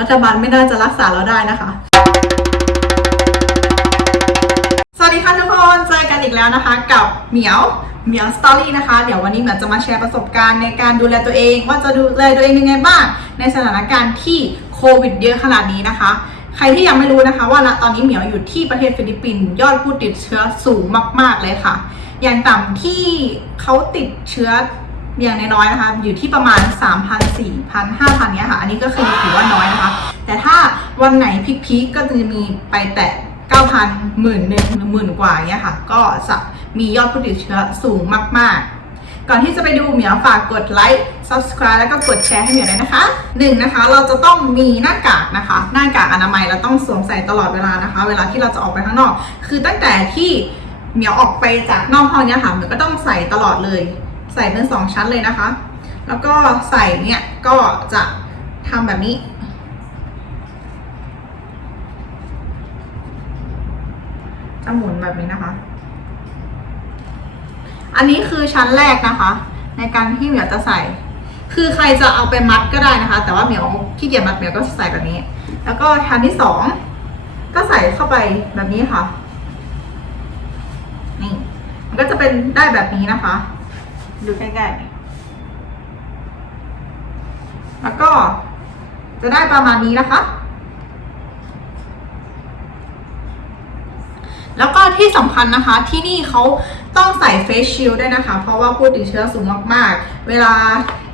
รัฐบาลไม่น่าจะรักษาเราได้นะคะ สวัสดีค่ะทุกคนเจอกันอีกแล้วนะคะ กับเหมียวเหมียวสตอรี่นะคะ เดี๋ยววันนี้เหมียวจะมาแชร์ประสบการณ์ในการดูแลตัวเอง ว่าจะดูแลตัวเองยังไงบ้างในสถานการณ์ที่โควิดเยอะขนาดนี้นะคะ ใครที่ยังไม่รู้นะคะ ว่าตอนนี้เหมียวอยู่ที่ประเทศฟิลิปปินส์ยอดผู้ติดเชื้อสูงมาก ๆเลยค่ะ อย่างต่ำที่เขาติดเชื้อ อย่างน้อยๆนะคะ อยู่ที่ประมาณ 3,000 4,000 5,000เนี้ยค่ะ อันนี้ก็คือถือว่าน้อยนะคะ แต่ถ้าวันไหนพีคๆก็จะมีไปแตะ9,000หมื่นหนึ่งหรือหมื่นกว่าเนี้ยค่ะ ก็จะมียอดผู้ติดเชื้อสูงมากๆก่อนที่จะไปดูเหมียวฝากกดไลค์ subscribe แล้วก็กดแชร์ให้เหมียวด้วยนะคะหนึ่งนะคะ เราจะต้องมีหน้ากากนะคะ หน้ากากอนามัยเราต้องสวมใส่ตลอดเวลานะคะ เวลาที่เราจะออกไปข้างนอก คือตั้งแต่ที่เหมียวออกไปจากนอกห้องเนี้ยค่ะเหมียวก็ต้องใส่ตลอดเลย ใส่เป็นสองชั้นเลยนะคะ แล้วก็ใส่เนี่ยก็จะทำแบบนี้ จะหมุนแบบนี้นะคะ อันนี้คือชั้นแรกนะคะ ในการที่เหมียวจะใส่ คือใครจะเอาไปมัดก็ได้นะคะ แต่ว่าเหมียวขี้เกียจมัดเหมียวก็ใส่แบบนี้ แล้วก็ชั้นที่สองก็ใส่เข้าไปแบบนี้ค่ะ นี่ มันก็จะเป็นได้แบบนี้นะคะ ดูใกล้ๆ แล้วก็จะได้ประมาณนี้นะคะ แล้วก็ที่สำคัญนะคะที่นี่เขาต้องใส่เฟสชิลด้วยนะคะ เพราะว่าผู้ติดเชื้อสูงมากๆ เวลา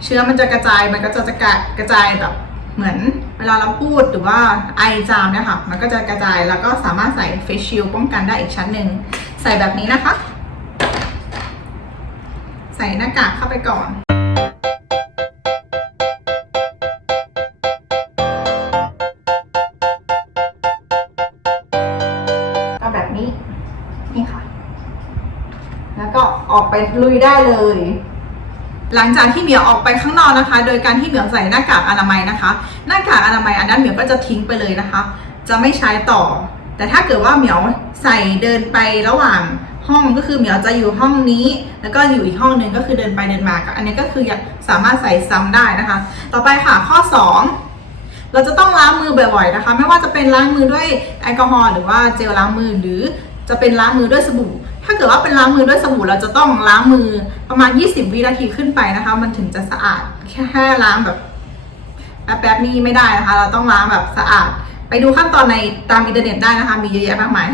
เชื้อมันจะกระจายมันก็จะจะกระจายแบบเหมือนเวลาเราพูดหรือว่าไอจามเนี่ยค่ะ มันก็จะกระจายแล้วก็สามารถใส่เฟสชิลป้องกันได้อีกชั้นหนึ่งใส่แบบนี้นะคะ ส่หน้ากากเข้าไปก่อนก็แบบนี้ นี่ค่ะ แล้วก็ออกไปลุยได้เลย หลังจากที่เหมียวออกไปข้างนอกนะคะ โดยการที่เหมียวใส่หน้ากากอนามัยนะคะ หน้ากากอนามัยอันนั้นเหมียวก็จะทิ้งไปเลยนะคะ จะไม่ใช้ต่อ แต่ถ้าเกิดว่าเหมียวใส่เดินไประหว่าง ห้องก็คือเหมียวจะอยู่ห้องนี้ แล้วก็อยู่อีกห้องหนึ่งก็คือเดินไปเดินมาอันนี้ก็คือสามารถใส่ซ้ำได้นะคะ ต่อไปค่ะข้อ 2เราจะต้องล้างมือบ่อยๆนะคะ ไม่ว่าจะเป็นล้างมือด้วยแอลกอฮอล์หรือว่าเจลล้างมือหรือจะเป็นล้างมือด้วยสบู่ ถ้าเกิดว่าเป็นล้างมือด้วยสบู่เราจะต้องล้างมือประมาณ 20 วินาทีขึ้นไปนะคะ มันถึงจะสะอาดแค่แค่ล้างแบบแป๊บๆนี่ไม่ได้นะคะ เราต้องล้างแบบสะอาด ไปดูขั้นตอนในตามอินเทอร์เน็ตได้นะคะ มีเยอะแยะมากมาย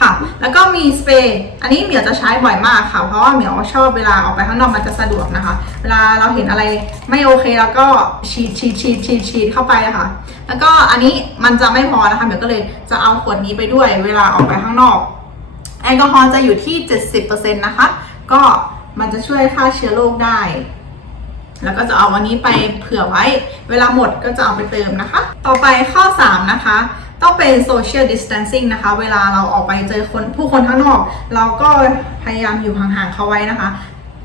ค่ะ แล้วก็มีสเปรย์อันนี้เหมียวจะใช้บ่อยมากค่ะ เพราะว่าเหมียวชอบเวลาออกไปข้างนอกมันจะสะดวกนะคะ เวลาเราเห็นอะไรไม่โอเคแล้วก็ฉีดฉีดฉีดฉีดฉีดเข้าไปนะคะ แล้วก็อันนี้มันจะไม่พอนะคะเหมียวก็เลยจะเอาขวดนี้ไปด้วยเวลาออกไปข้างนอกแอลกอฮอล์จะอยู่ที่ 70%นะคะ ก็มันจะช่วยฆ่าเชื้อโรคได้ แล้วก็จะเอาวันนี้ไปเผื่อไว้ เวลาหมดก็จะเอาไปเติมนะคะ ต่อไปข้อ 3 นะคะ ต้องเป็น social distancing นะคะ เวลาเราออกไปเจอคนผู้คนข้างนอก เราก็พยายามอยู่ห่างๆเขาไว้นะคะ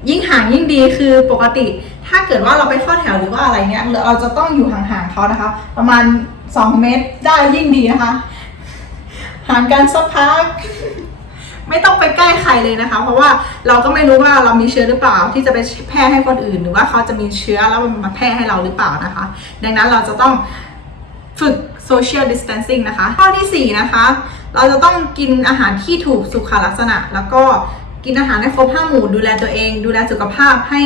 ยิ่งห่างยิ่งดีคือปกติ ถ้าเกิดว่าเราไปเข้าแถวหรือว่าอะไรเงี้ยเราจะต้องอยู่ห่างๆเขานะคะ ประมาณ 2 เมตรได้ยิ่งดีนะคะห่างกันสักพักไม่ต้องไปใกล้ใครเลยนะคะ เพราะว่าเราก็ไม่รู้ว่าเรามีเชื้อหรือเปล่า ที่จะไปแพร่ให้คนอื่น หรือว่าเขาจะมีเชื้อแล้วมันมาแพร่ให้เราหรือเปล่านะคะ ดังนั้นเราจะต้อง ฝึก social distancing นะคะ ข้อที่ 4 นะคะ เราจะต้องกินอาหารที่ถูกสุขลักษณะ แล้วก็กินอาหารให้ครบห้าหมู่ดูแลตัวเอง ดูแลสุขภาพให้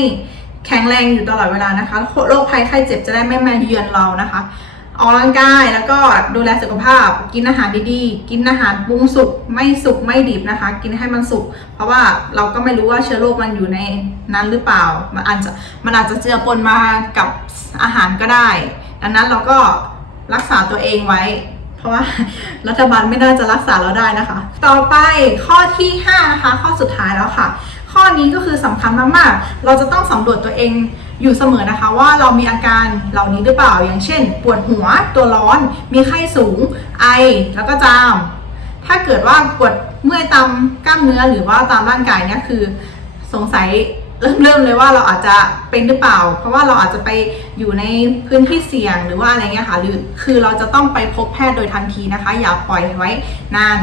แข็งแรงอยู่ตลอดเวลานะคะโรคภัยไข้เจ็บจะได้ไม่มาเยือนเรานะคะออกกำลังกายแล้วก็ดูแลสุขภาพ กินอาหารดีๆ กินอาหารปรุงสุกไม่สุกไม่ดิบนะคะ กินให้มันสุกเพราะว่าเราก็ไม่รู้ว่าเชื้อโรคมันอยู่ในนั้นหรือเปล่า มันอาจจะมันอาจจะเจือปนมากับอาหารก็ได้ ดังนั้นเราก็ รักษาตัวเองไว้ เพราะว่ารัฐบาลไม่น่าจะรักษาเราได้นะคะ ต่อไปข้อที่ 5 นะคะ ข้อสุดท้ายแล้วค่ะ ข้อนี้ก็คือสำคัญมากๆ เราจะต้องสำรวจตัวเองอยู่เสมอนะคะ ว่าเรามีอาการเหล่านี้หรือเปล่าอย่างเช่น ปวดหัวตัวร้อน มีไข้สูง ไอแล้วก็จาม ถ้าเกิดว่าปวดเมื่อยตามกล้ามเนื้อหรือว่าตามร่างกายเนี่ยคือสงสัย เริ่มเริ่มเลยว่าเราอาจจะเป็นหรือเปล่า เพราะว่าเราอาจจะไปอยู่ในพื้นที่เสี่ยงหรือว่าอะไรเงี้ยค่ะหรือคือเราจะต้องไปพบแพทย์โดยทันทีนะคะ อย่าปล่อยไว้นาน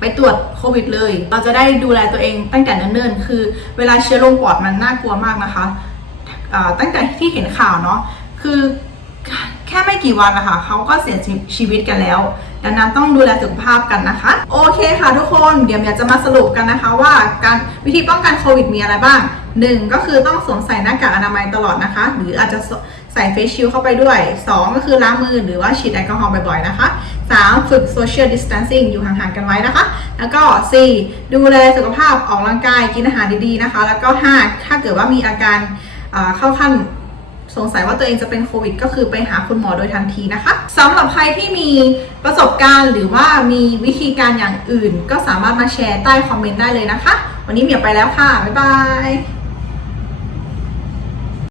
ไปตรวจโควิดเลย เราจะได้ดูแลตัวเองตั้งแต่เนิ่นๆ คือเวลาเชื้อลงปอดมันน่ากลัวมากนะคะตั้งแต่ที่เห็นข่าวเนาะคือแคค่ไม่กี่วันนะคะเขาก็เสียชีวิตกันแล้ว ดังนั้นต้องดูแลสุขภาพกันนะคะ โอเคค่ะทุกคนเดี๋ยวเมียจะมาสรุปกันนะคะว่าการวิธีป้องกันโควิดมีอะไรบ้าง 1ก็คือต้องสวมใส่หน้ากากอนามัยตลอดนะคะ หรืออาจจะใส่เฟซชิลเข้าไปด้วย 2 ก็คือล้างมือหรือว่าฉีดแอลกอฮอล์บ่อยๆนะคะ 3 ฝึก social distancing อยู่ห่างๆกันไว้นะคะ แล้วก็ 4 ดูแลสุขภาพออกกำลังกายกินอาหารดีๆนะคะ แล้วก็ 5 ถ้าเกิดว่ามีอาการเข้าขั้นสงสัยว่าตัวเองจะเป็นโควิด ก็คือไปหาคุณหมอโดยทันทีนะคะสำหรับใครที่มีประสบการณ์ หรือว่ามีวิธีการอย่างอื่น ก็สามารถมาแชร์ใต้คอมเมนต์ได้เลยนะคะ วันนี้เมียไปแล้วค่ะบ๊ายบาย